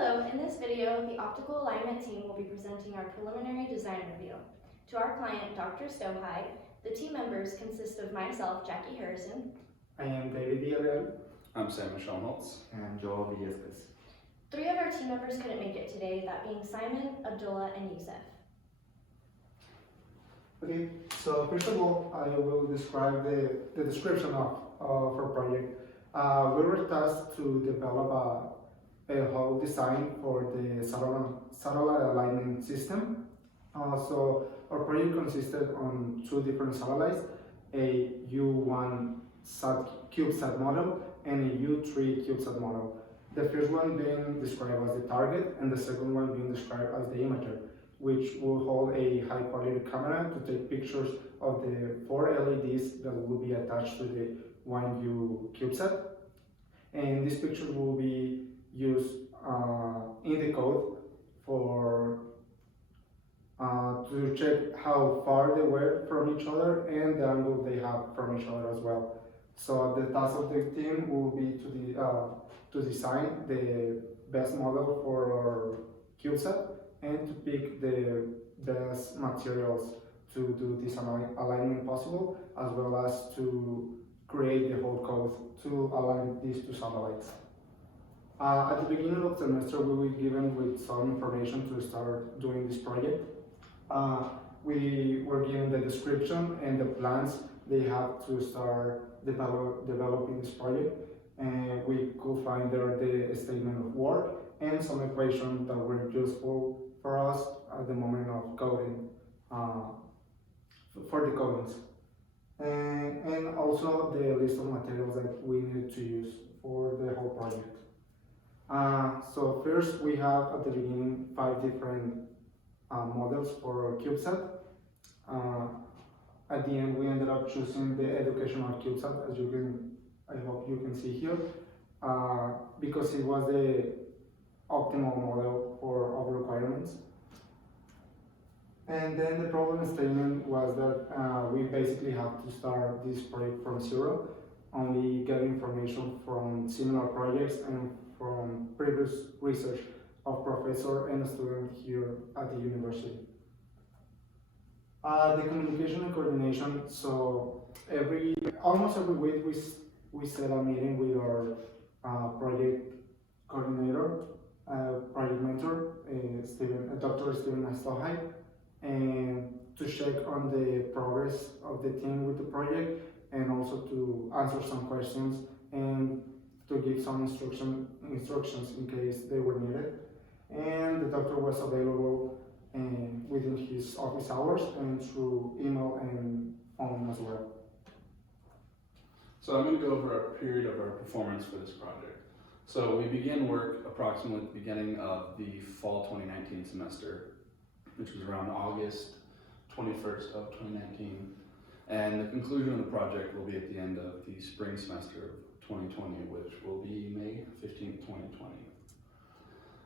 Hello, in this video, the optical alignment team will be presenting our preliminary design review. To our client, Dr. Stohide, the team members consist of myself, Jackie Harrison. I am David Villarreal. I'm Sam Holtz. And I'm Joel Villescas. 3 of our team members couldn't make it today, that being Simon, Abdullah, and Yusef. Okay, so first of all, I will describe the description of our project. We were tasked to develop a whole design for the satellite alignment system. So our project consisted on 2 different satellites, a U1 CubeSat model and a U3 CubeSat model. The first one being described as the target and the second one being described as the imager, which will hold a high quality camera to take pictures of the 4 LEDs that will be attached to the 1U CubeSat. And these pictures will be used in the code for to check how far they were from each other and the angle they have from each other as well. So the task of the team will be to design the best model for our CubeSat and to pick the best materials to do this alignment possible, as well as to create the whole code to align these 2 satellites. At the beginning of the semester, we were given with some information to start doing this project. We were given the description and the plans they have to start developing this project, and we could find there the statement of work and some equations that were useful for us at the moment of coding, for the codings. And also the list of materials that we needed to use for the whole project. So first we have at the beginning 5 different models for CubeSat. At the end we ended up choosing the educational CubeSat, as I hope you can see here, because it was the optimal model for our requirements. And then the problem statement was that we basically have to start this project from zero, only get information from similar projects and from previous research of professor and student here at the university. The communication and coordination, so almost every week we set a meeting with our project coordinator, project mentor, Dr. Steven Stohide, and to check on the progress of the team with the project, and also to answer some questions and to give some instructions in case they were needed. And the doctor was available within his office hours and through email and phone as well. So I'm going to go over a period of our performance for this project. So we began work approximately at the beginning of the fall 2019 semester, which was around August 21st of 2019. And the conclusion of the project will be at the end of the spring semester of 2020, which will be May 15th, 2020.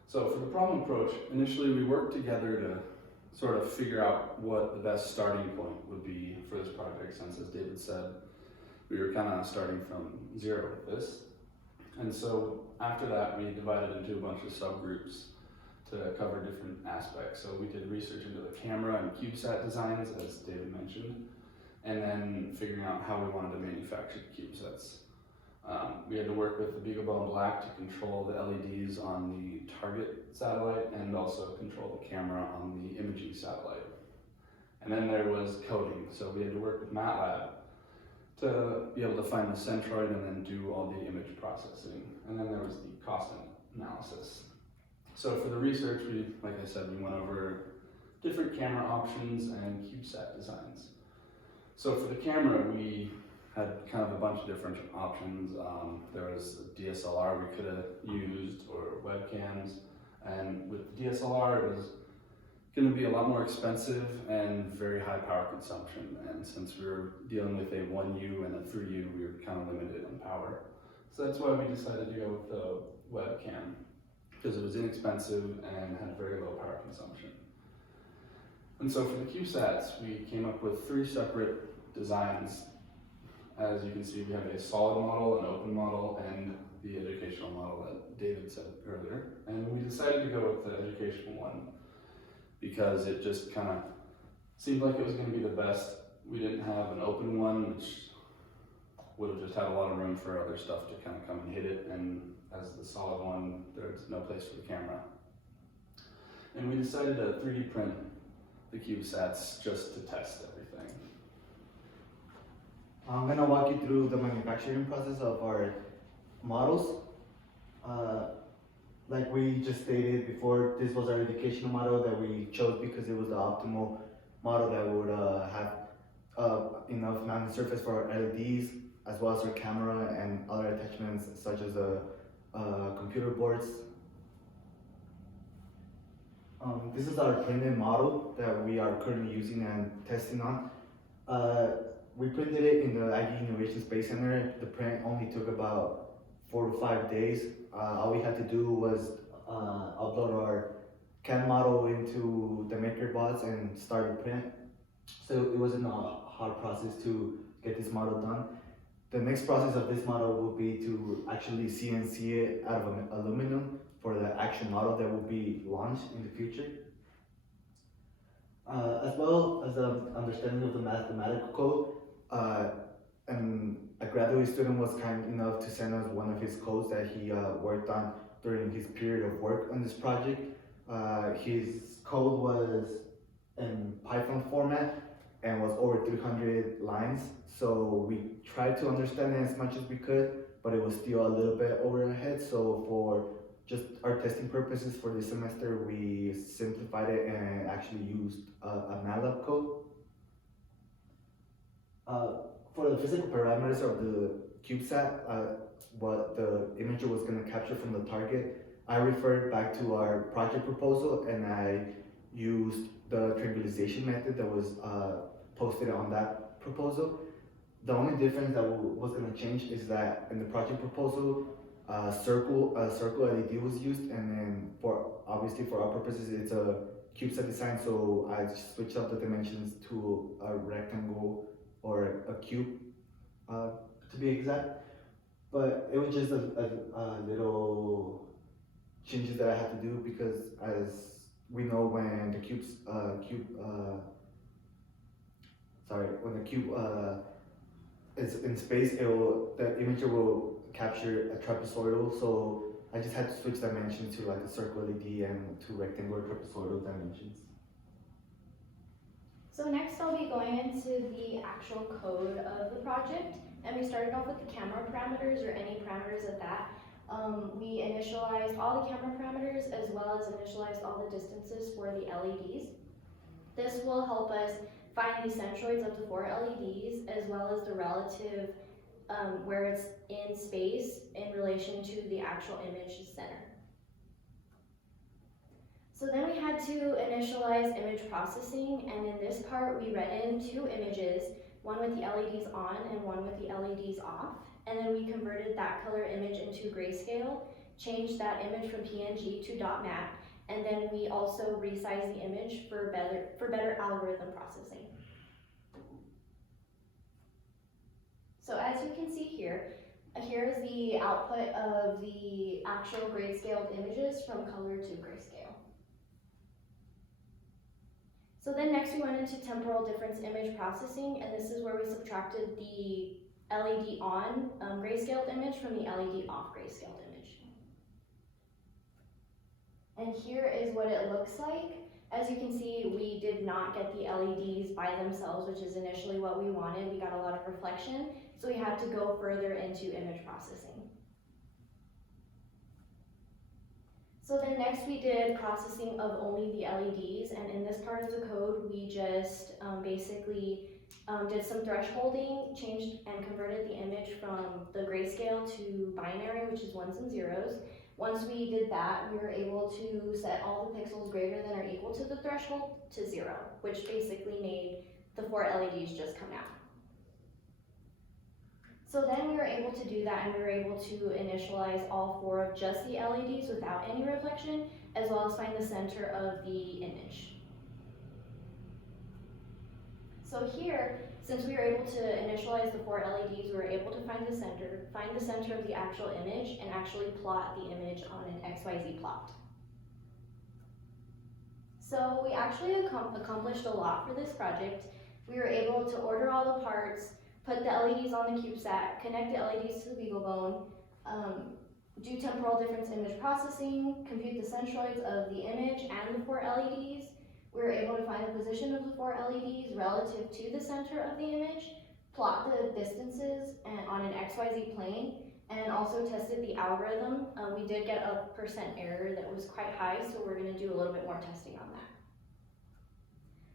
So for the problem approach, initially we worked together to sort of figure out what the best starting point would be for this project, since, as David said, we were kind of starting from zero with this. And so after that, we divided into a bunch of subgroups to cover different aspects. So we did research into the camera and CubeSat designs, as David mentioned, and then figuring out how we wanted to manufacture the CubeSats. We had to work with the BeagleBone Black to control the LEDs on the target satellite and also control the camera on the imaging satellite. And then there was coding. So we had to work with MATLAB to be able to find the centroid and then do all the image processing. And then there was the cost analysis. So for the research, like I said, we went over different camera options and CubeSat designs. So for the camera, we had kind of a bunch of different options. There was a DSLR we could have used, or webcams. And with DSLR, it was going to be a lot more expensive and very high power consumption. And since we were dealing with a 1U and a 3U, we were kind of limited on power. So that's why we decided to go with the webcam, because it was inexpensive and had very low power consumption. And so for the CubeSats, we came up with 3 separate designs As you can see, we have a solid model, an open model, and the educational model that David said earlier. And we decided to go with the educational one because it just kind of seemed like it was going to be the best. We didn't have an open one, which would have just had a lot of room for other stuff to kind of come and hit it. And as the solid one, there's no place for the camera. And we decided to 3D print the CubeSats just to test everything. I'm gonna walk you through the manufacturing process of our models. Like we just stated before, this was our educational model that we chose because it was the optimal model that would have enough mounting surface for our LEDs, as well as our camera and other attachments such as computer boards. This is our printed model that we are currently using and testing on. We printed it in the IG Innovation Space Center. The print only took about 4 to 5 days. All we had to do was upload our CAD model into the MakerBots and start the print. So it wasn't a hard process to get this model done. The next process of this model will be to actually CNC it out of aluminum for the actual model that will be launched in the future. As well as the understanding of the mathematical code, and a graduate student was kind enough to send us one of his codes that he worked on during his period of work on this project. His code was in Python format and was over 300 lines. So we tried to understand it as much as we could, but it was still a little bit over our head. So for just our testing purposes for this semester, we simplified it and actually used a MATLAB code. For the physical parameters of the CubeSat, what the imager was going to capture from the target, I referred back to our project proposal and I used the triangulation method that was posted on that proposal. The only difference that was going to change is that in the project proposal, circle LED was used, and then obviously for our purposes it's a CubeSat design, so I switched up the dimensions to a rectangle or a cube, to be exact. But it was just a little changes that I had to do because, as we know, when the cube is in space, the imager will capture a trapezoidal. So I just had to switch dimensions to like a circle LED and to rectangular trapezoidal dimensions. So next I'll be going into the actual code of the project, and we started off with the camera parameters, or any parameters of that. We initialized all the camera parameters as well as initialized all the distances for the LEDs. This will help us find the centroids of the 4 LEDs as well as the relative where it's in space in relation to the actual image center. So then we had to initialize image processing, and in this part we read in 2 images, one with the LEDs on and one with the LEDs off, and then we converted that color image into grayscale, changed that image from PNG to .mat, and then we also resized the image for better algorithm processing. So as you can see here, here's the output of the actual grayscaled images from color to grayscale. So then next we went into temporal difference image processing, and this is where we subtracted the LED on grayscaled image from the LED off grayscaled image. And here is what it looks like. As you can see, we did not get the LEDs by themselves, which is initially what we wanted. We got a lot of reflection, so we had to go further into image processing. So then next we did processing of only the LEDs, and in this part of the code we just basically did some thresholding, changed and converted the image from the grayscale to binary, which is 1s and 0s. Once we did that, we were able to set all the pixels greater than or equal to the threshold to 0, which basically made the 4 LEDs just come out. So then we were able to do that, and we were able to initialize all 4 of just the LEDs without any reflection, as well as find the center of the image. So here, Since we were able to initialize the 4 LEDs, we were able to find the center of the actual image, and actually plot the image on an XYZ plot. So we actually accomplished a lot for this project. We were able to order all the parts, put the LEDs on the CubeSat, connect the LEDs to the BeagleBone, do temporal difference image processing, compute the centroids of the image and the 4 LEDs. We were able to find the position of the 4 LEDs relative to the center of the image, plot the distances on an XYZ plane, and also tested the algorithm. We did get a % error that was quite high, so we're going to do a little bit more testing on that.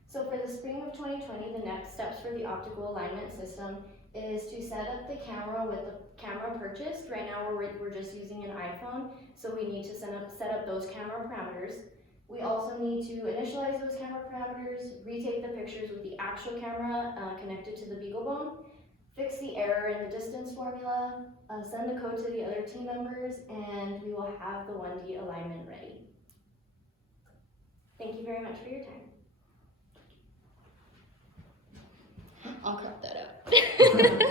So for the spring of 2020, the next steps for the optical alignment system is to set up the camera with the camera purchased. Right now we're just using an iPhone, so we need to set up those camera parameters. We also need to initialize those camera parameters, retake the pictures with the actual camera connected to the BeagleBone, fix the error in the distance formula, send the code to the other team members, and we will have the 1D alignment ready. Thank you very much for your time. I'll cut that out.